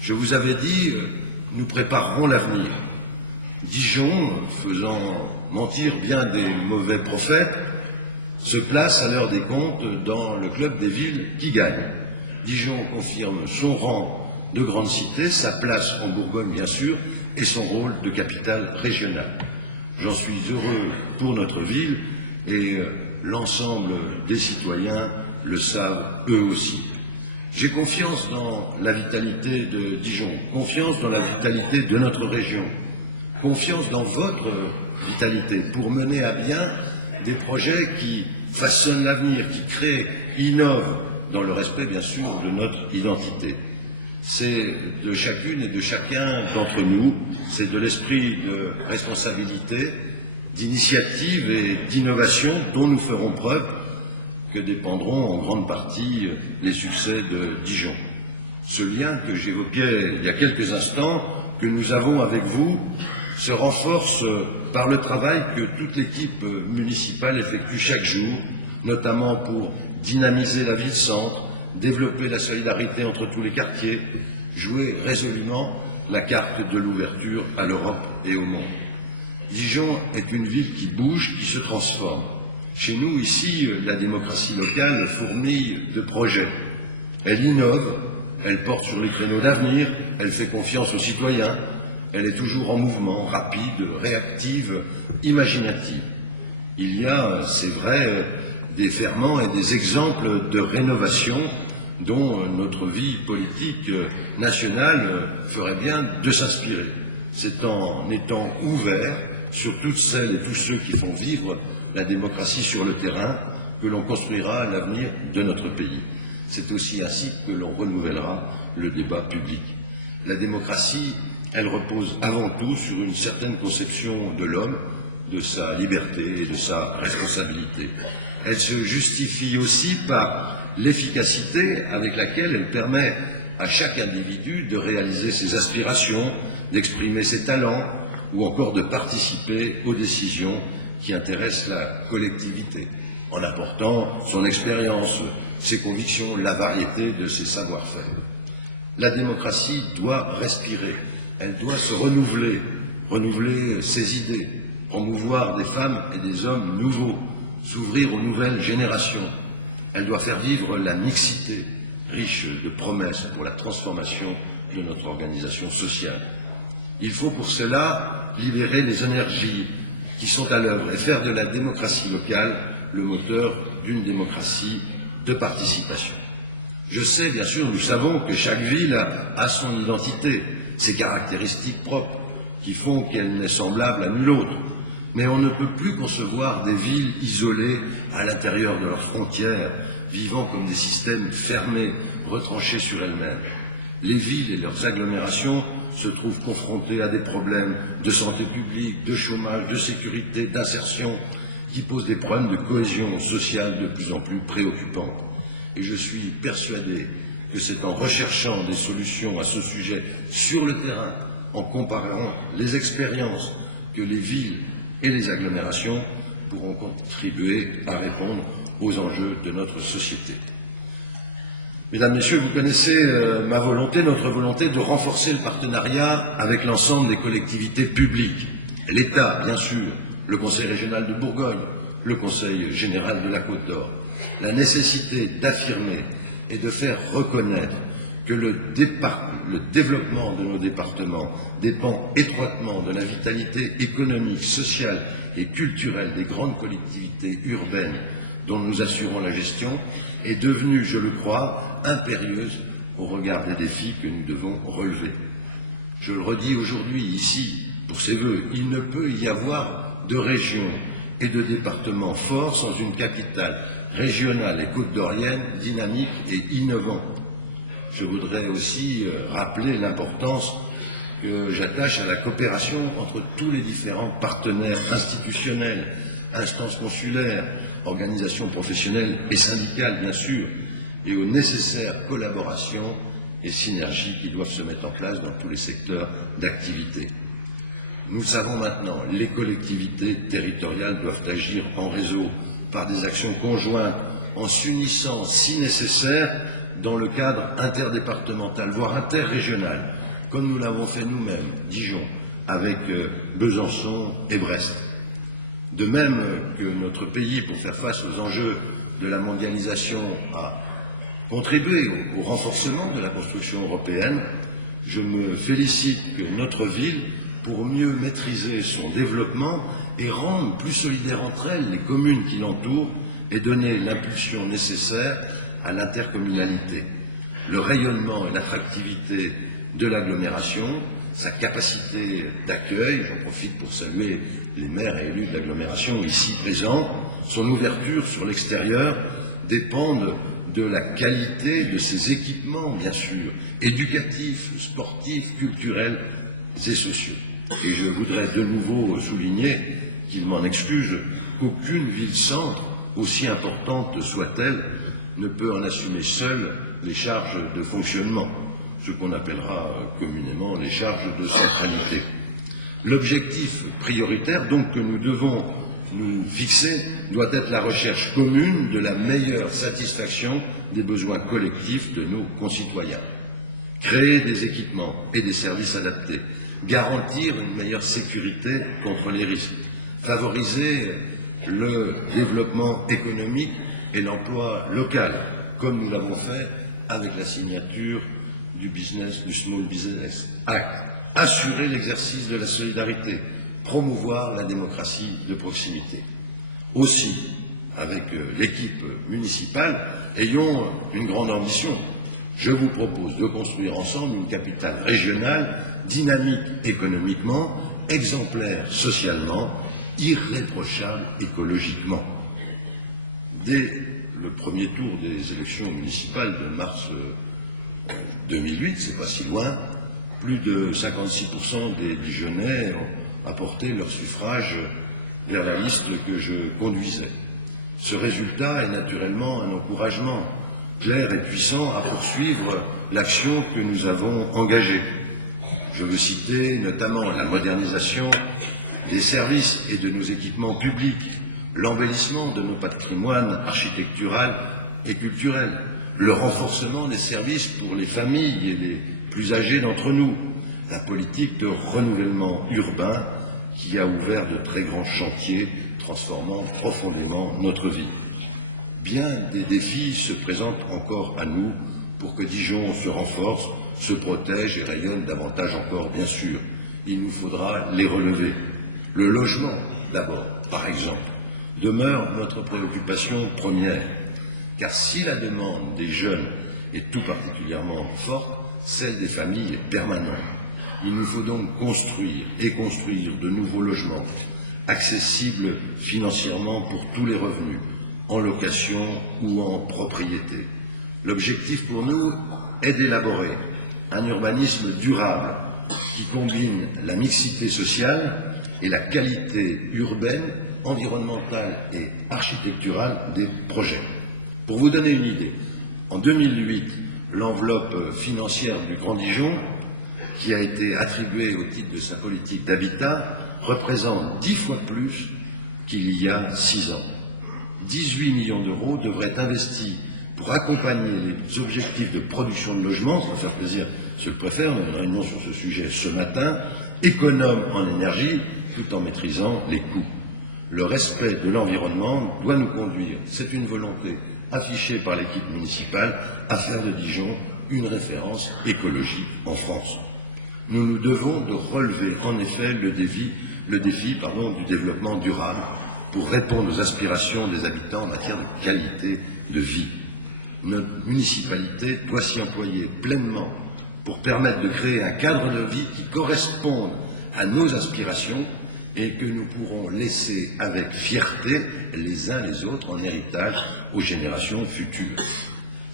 Je vous avais dit, nous préparerons l'avenir. Dijon, faisant mentir bien des mauvais prophètes, se place à l'heure des comptes dans le club des villes qui gagnent. Dijon confirme son rang de grande cité, sa place en Bourgogne bien sûr, et son rôle de capitale régionale. J'en suis heureux pour notre ville et l'ensemble des citoyens le savent eux aussi. J'ai confiance dans la vitalité de Dijon, confiance dans la vitalité de notre région, confiance dans votre vitalité pour mener à bien des projets qui façonnent l'avenir, qui créent, innovent, dans le respect bien sûr de notre identité. C'est de chacune et de chacun d'entre nous, c'est de l'esprit de responsabilité, d'initiative et d'innovation dont nous ferons preuve que dépendront en grande partie les succès de Dijon. Ce lien que j'évoquais il y a quelques instants, que nous avons avec vous, se renforce par le travail que toute l'équipe municipale effectue chaque jour, notamment pour dynamiser la ville-centre, développer la solidarité entre tous les quartiers, jouer résolument la carte de l'ouverture à l'Europe et au monde. Dijon est une ville qui bouge, qui se transforme. Chez nous, ici, la démocratie locale fourmille de projets. Elle innove, elle porte sur les créneaux d'avenir, elle fait confiance aux citoyens, elle est toujours en mouvement, rapide, réactive, imaginative. Il y a, c'est vrai, des ferments et des exemples de rénovation dont notre vie politique nationale ferait bien de s'inspirer. C'est en étant ouvert sur toutes celles et tous ceux qui font vivre la démocratie sur le terrain que l'on construira l'avenir de notre pays. C'est aussi ainsi que l'on renouvellera le débat public. La démocratie, elle repose avant tout sur une certaine conception de l'homme, de sa liberté et de sa responsabilité. Elle se justifie aussi par l'efficacité avec laquelle elle permet à chaque individu de réaliser ses aspirations, d'exprimer ses talents ou encore de participer aux décisions qui intéressent la collectivité, en apportant son expérience, ses convictions, la variété de ses savoir-faire. La démocratie doit respirer, elle doit se renouveler, renouveler ses idées, promouvoir des femmes et des hommes nouveaux, s'ouvrir aux nouvelles générations. Elle doit faire vivre la mixité, riche de promesses pour la transformation de notre organisation sociale. Il faut pour cela libérer les énergies qui sont à l'œuvre et faire de la démocratie locale le moteur d'une démocratie de participation. Je sais, bien sûr, nous savons que chaque ville a son identité, ses caractéristiques propres, qui font qu'elle n'est semblable à nulle autre. Mais on ne peut plus concevoir des villes isolées à l'intérieur de leurs frontières, vivant comme des systèmes fermés, retranchés sur elles-mêmes. Les villes et leurs agglomérations se trouvent confrontées à des problèmes de santé publique, de chômage, de sécurité, d'insertion, qui posent des problèmes de cohésion sociale de plus en plus préoccupants. Et je suis persuadé que c'est en recherchant des solutions à ce sujet sur le terrain, en comparant les expériences, que les villes et les agglomérations pourront contribuer à répondre aux enjeux de notre société. Mesdames, Messieurs, vous connaissez ma volonté, notre volonté de renforcer le partenariat avec l'ensemble des collectivités publiques. L'État, bien sûr, le Conseil régional de Bourgogne, le Conseil général de la Côte d'Or. La nécessité d'affirmer et de faire reconnaître que le développement de nos départements dépend étroitement de la vitalité économique, sociale et culturelle des grandes collectivités urbaines dont nous assurons la gestion est devenue, je le crois, impérieuse au regard des défis que nous devons relever. Je le redis aujourd'hui ici, pour ces vœux, il ne peut y avoir de région et de départements forts sans une capitale régionale et côte-d'orienne dynamique et innovante. Je voudrais aussi rappeler l'importance que j'attache à la coopération entre tous les différents partenaires institutionnels, instances consulaires, organisations professionnelles et syndicales, bien sûr, et aux nécessaires collaborations et synergies qui doivent se mettre en place dans tous les secteurs d'activité. Nous savons maintenant, les collectivités territoriales doivent agir en réseau par des actions conjointes, en s'unissant, si nécessaire, dans le cadre interdépartemental, voire interrégional, comme nous l'avons fait nous-mêmes, Dijon, avec Besançon et Brest. De même que notre pays, pour faire face aux enjeux de la mondialisation, a contribué au renforcement de la construction européenne, je me félicite que notre ville, pour mieux maîtriser son développement et rendre plus solidaires entre elles les communes qui l'entourent, ait donné l'impulsion nécessaire à l'intercommunalité. Le rayonnement et l'attractivité de l'agglomération, sa capacité d'accueil, j'en profite pour saluer les maires et élus de l'agglomération ici présents, son ouverture sur l'extérieur dépendent de la qualité de ses équipements, bien sûr, éducatifs, sportifs, culturels et sociaux. Et je voudrais de nouveau souligner, qu'il m'en excuse, qu'aucune ville-centre, aussi importante soit-elle, ne peut en assumer seule les charges de fonctionnement, ce qu'on appellera communément les charges de centralité. L'objectif prioritaire donc que nous devons nous fixer doit être la recherche commune de la meilleure satisfaction des besoins collectifs de nos concitoyens. Créer des équipements et des services adaptés, garantir une meilleure sécurité contre les risques, favoriser le développement économique et l'emploi local, comme nous l'avons fait avec la signature du Small Business Act, assurer l'exercice de la solidarité, promouvoir la démocratie de proximité. Aussi, avec l'équipe municipale, ayons une grande ambition. Je vous propose de construire ensemble une capitale régionale, dynamique économiquement, exemplaire socialement, irréprochable écologiquement. Dès le premier tour des élections municipales de mars 2008, c'est pas si loin, plus de 56% des Dijonnais ont apporté leur suffrage vers la liste que je conduisais. Ce résultat est naturellement un encouragement clair et puissant à poursuivre l'action que nous avons engagée. Je veux citer notamment la modernisation des services et de nos équipements publics, l'embellissement de nos patrimoines architectural et culturels, le renforcement des services pour les familles et les plus âgés d'entre nous, la politique de renouvellement urbain qui a ouvert de très grands chantiers transformant profondément notre vie. Bien des défis se présentent encore à nous pour que Dijon se renforce, se protège et rayonne davantage encore, bien sûr. Il nous faudra les relever. Le logement, d'abord, par exemple, demeure notre préoccupation première, car si la demande des jeunes est tout particulièrement forte, celle des familles est permanente. Il nous faut donc construire et construire de nouveaux logements, accessibles financièrement pour tous les revenus, en location ou en propriété. L'objectif pour nous est d'élaborer un urbanisme durable qui combine la mixité sociale et la qualité urbaine, environnementale et architecturale des projets. Pour vous donner une idée, en 2008, l'enveloppe financière du Grand Dijon, qui a été attribuée au titre de sa politique d'habitat, représente 10 fois plus qu'il y a 6 ans. 18 millions d'euros devraient être investis pour accompagner les objectifs de production de logements, ça va faire plaisir, Monsieur le Préfet, on a une réunion sur ce sujet ce matin, économe en énergie, tout en maîtrisant les coûts. Le respect de l'environnement doit nous conduire, c'est une volonté affichée par l'équipe municipale, à faire de Dijon une référence écologique en France. Nous nous devons de relever en effet le défi du développement durable pour répondre aux aspirations des habitants en matière de qualité de vie. Notre municipalité doit s'y employer pleinement pour permettre de créer un cadre de vie qui corresponde à nos aspirations et que nous pourrons laisser avec fierté les uns les autres en héritage aux générations futures.